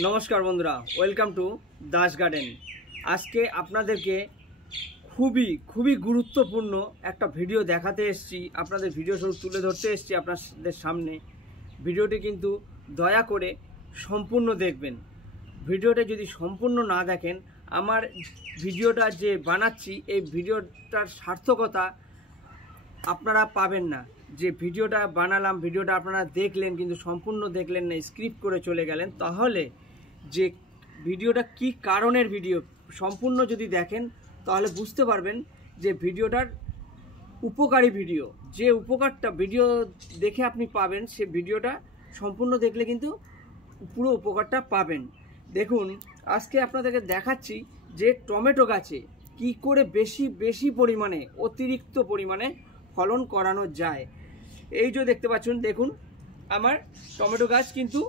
नमस्कार बंधुरा welcome to Das garden. आज के आपनादेरके खूबी गुरुत्वपूर्ण एक भिडियो देखाते एसेछि, आपनादेर भिडियो स्वरूप तुले धरते एसेछि आपनादेर सामने। भिडियोटी किन्तु दया करे सम्पूर्ण देखबेन। भिडियोटा यदि सम्पूर्ण ना देखें आमार भिडियोटा जे बानाच्छि एई भिडियोटार सार्थकता आपनारा पाबेन ना। जे भिडियोटा बानालाम भिडियोटा आपनारा देखलेन किन्तु सम्पूर्ण देखलेन ना, स्क्रिप्ट करे चले गेलेन, ताहले जे भिडियोटा की कारणेर भिडियो सम्पूर्ण यदि देखें ताहले बुझते पारबेन जे भिडियोटार उपकारी भिडियो। जे उपकारटा भिडियो देखे आपनि पाबेन से भिडियोटा सम्पूर्ण देखले किन्तु पुरो उपकारटा पाबेन। देखुन आजके आपनादेरके देखाच्छि जे टमेटो गाছে की करे बेशी बेशी परिमाणे अतिरिक्त परिमाणे फलन करानो जाए। এই যে দেখতে পাচ্ছেন, দেখুন আমার টমেটো গাছ কিন্তু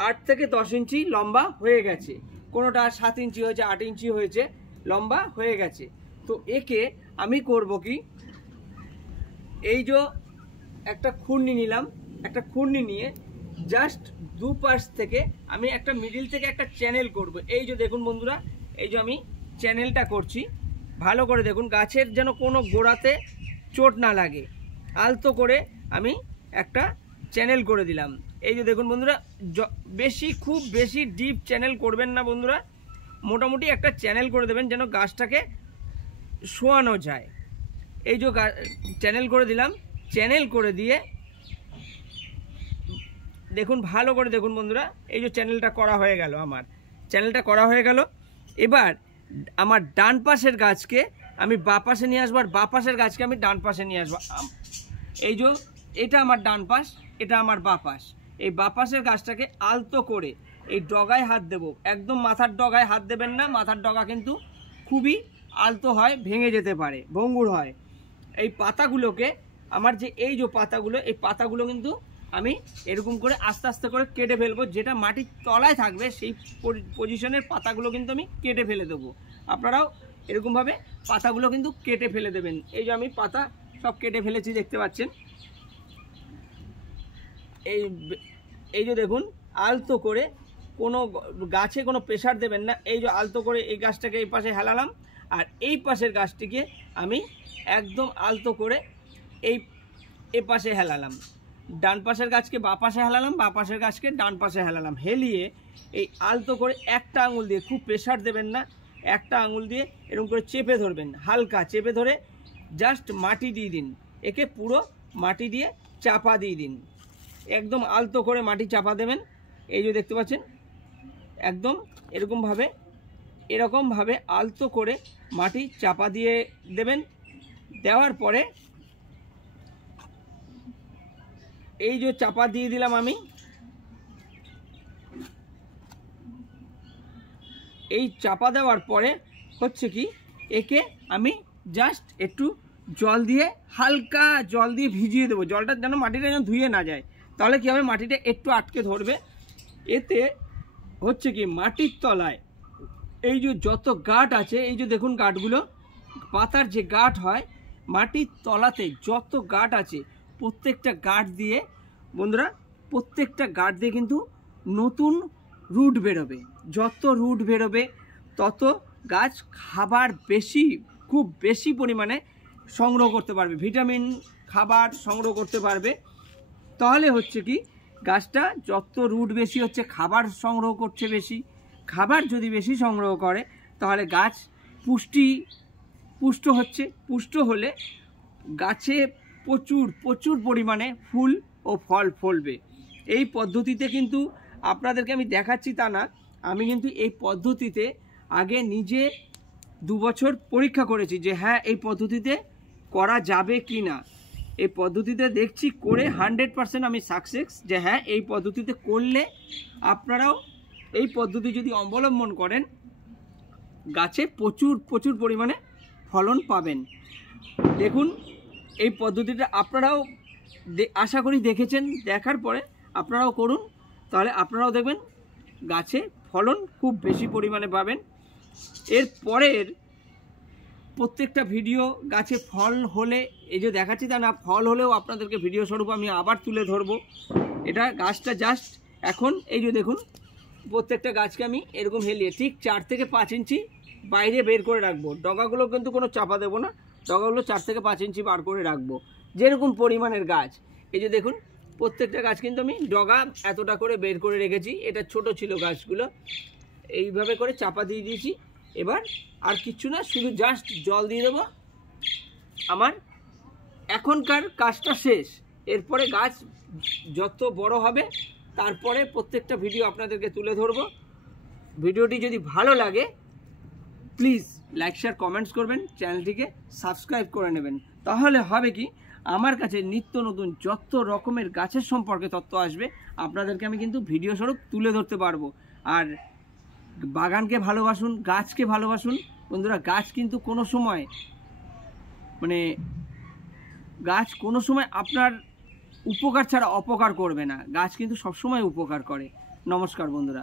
8 থেকে 10 ইঞ্চি লম্বা হয়ে গেছে, কোনোটা 7 ইঞ্চি হয়েছে, 8 ইঞ্চি হয়েছে, লম্বা হয়ে গেছে। তো একে আমি করব কি, এই যে একটা খুরনি নিলাম, একটা খুরনি নিয়ে জাস্ট দু পাশ থেকে আমি একটা মিডল থেকে একটা চ্যানেল করব। এই যে দেখুন বন্ধুরা, এই যে আমি চ্যানেলটা করছি, ভালো করে দেখুন গাছের যেন কোনো গোড়াতে চোট না লাগে। আলতো করে আমি একটা চ্যানেল করে দিলাম। এই যে দেখুন বন্ধুরা, বেশি খুব বেশি ডিপ চ্যানেল করবেন না বন্ধুরা, মোটামুটি একটা চ্যানেল করে দেবেন যেন গাছটাকে শোয়ানো যায়। এই যে চ্যানেল করে দিলাম, চ্যানেল করে দিয়ে দেখুন ভালো করে দেখুন বন্ধুরা, এই যে চ্যানেলটা করা হয়ে গেল, আমার চ্যানেলটা করা হয়ে গেল। এবার আমার ডান পাশের গাছকে আমি বাঁ পাশে নিয়ে আসবো, আর বাঁ পাশের গাছকে আমি ডান পাশে নিয়ে আসবো। এই যে এটা আমার ডান পাশ, এটা আমার বাঁ পাশ। এই বাঁ পাশের গাছটাকে আলতো করে এই ডগায় হাত দেব, একদম মাথার ডগায় হাত দেবেন না, মাথার ডগা কিন্তু খুবই আলতো হয়, ভেঙে যেতে পারে, ভঙ্গুর হয়। এই পাতাগুলোকে আমার যে এই যে পাতাগুলো, এই পাতাগুলো কিন্তু আমি এরকম করে আস্তে আস্তে করে কেটে ফেলবো। যেটা মাটির তলায় থাকবে সেই পজিশনের পাতাগুলো কিন্তু আমি কেটে ফেলে দেবো। আপনারাও এরকমভাবে পাতাগুলো কিন্তু কেটে ফেলে দেবেন। এই যে আমি পাতা সব কেটে ফেলেছি, দেখতে পাচ্ছেন। এই যে দেখুন, আলতো করে কোনো গাছে কোনো প্রেশার দেবেন না। এই যে আলতো করে এই গাছটাকে এই পাশে হেলালাম, আর এই পাশের গাছটিকে আমি একদম আলতো করে এই পাশে হেলালাম। ডান পাশের গাছকে বাঁ পাশে হেলালাম, বাঁ পাশের গাছকে ডান পাশে হেলালাম। হেলিয়ে এই আলতো করে একটা আঙুল দিয়ে, খুব প্রেশার দেবেন না, একটা আঙুল দিয়ে এরকম করে চেপে ধরবেন, হালকা চেপে ধরে জাস্ট মাটি দিয়ে দিন। একে পুরো মাটি দিয়ে চাপা দিয়ে দিন, একদম আলতো করে মাটি চাপা দেবেন। এই যে দেখতে পাচ্ছেন, একদম এরকমভাবে আলতো করে মাটি চাপা দিয়ে দেবেন। দেওয়ার পরে এই যে চাপা দিয়ে দিলাম আমি, এই চাপা দেওয়ার পরে হচ্ছে কি, একে আমি জাস্ট একটু জল দিয়ে, হালকা জল দিয়ে ভিজিয়ে দেবো। জলটা যেন মাটিটা যেন ধুয়ে না যায়, তাহলে কী হবে, মাটিটা একটু আটকে ধরবে। এতে হচ্ছে কি, মাটির তলায় এই যে যত গাঁট আছে, এই যে দেখুন গাঁটগুলো, পাতার যে গাঁট হয়, মাটির তলাতে যত গাঁট আছে প্রত্যেকটা গাঁট দিয়ে বন্ধুরা, প্রত্যেকটা গাঁট দিয়ে কিন্তু নতুন রুট বেরোবে। যত রুট বেরোবে তত গাছ খাবার খুব বেশি পরিমাণে সংগ্রহ করতে পারবে, ভিটামিন খাবার সংগ্রহ করতে পারবে। তাহলে হচ্ছে কি, গাছটা যত রুট বেশি হচ্ছে, খাবার সংগ্রহ করছে বেশি, খাবার যদি বেশি সংগ্রহ করে তাহলে গাছ পুষ্ট হচ্ছে। পুষ্ট হলে গাছে প্রচুর পরিমাণে ফুল ও ফল ফলবে। এই পদ্ধতিতে কিন্তু আপনাদেরকে আমি দেখাচ্ছি তা না, আমি কিন্তু এই পদ্ধতিতে আগে নিজে 2 বছর পরীক্ষা করেছি যে হ্যাঁ এই পদ্ধতিতে করা যাবে কি না। এই পদ্ধতিতে দেখছি করে 100% আমি সাকসেস, যে হ্যাঁ এই পদ্ধতিতে করলে আপনারাও এই পদ্ধতি যদি অবলম্বন করেন গাছে প্রচুর পরিমাণে ফলন পাবেন। দেখুন এই পদ্ধতিটা আপনারাও আশা করি দেখেছেন, দেখার পরে আপনারাও করুন, তাহলে আপনারাও দেখবেন গাছে ফলন খুব বেশি পরিমাণে পাবেন। এর পরের প্রত্যেকটা ভিডিও গাছে ফল হলে, এই যে দেখাচ্ছি তা না, ফল হলেও আপনাদেরকে ভিডিও স্বরূপ আমি আবার তুলে ধরবো। এটা গাছটা জাস্ট এখন এই যে দেখুন, প্রত্যেকটা গাছকে আমি এরকম হেলিয়ে ঠিক 4 থেকে 5 ইঞ্চি বাইরে বের করে রাখবো। ডগাগুলো কিন্তু কোনো চাপা দেবো না, ডগাগুলো 4 থেকে 5 ইঞ্চি বার করে রাখবো যেরকম পরিমাণের গাছ। এই যে দেখুন প্রত্যেকটা গাছ কিন্তু আমি ডগা এতটা করে বের করে রেখেছি। এটা ছোট ছিল গাছগুলো, এইভাবে করে চাপা দিয়ে দিয়েছি। এবার আর কিচ্ছু না, শুধু জাস্ট জল দিয়ে দেবো। আমার এখনকার কাজটা শেষ। এরপরে গাছ যত বড় হবে তারপরে প্রত্যেকটা ভিডিও আপনাদেরকে তুলে ধরবো। ভিডিওটি যদি ভালো লাগে প্লিজ লাইক শেয়ার কমেন্টস করবেন, চ্যানেলটিকে সাবস্ক্রাইব করে নেবেন। তাহলে হবে কি, আমার কাছে নিত্য নতুন যত রকমের গাছের সম্পর্কে তথ্য আসবে আপনাদেরকে আমি কিন্তু ভিডিও স্বরূপ তুলে ধরতে পারবো। আর বাগানকে ভালোবাসুন, গাছকে ভালোবাসুন বন্ধুরা। গাছ কিন্তু কোনো সময় গাছ কোনো সময় আপনার উপকার ছাড়া অপকার করবে না। গাছ কিন্তু সবসময় উপকার করে। নমস্কার বন্ধুরা।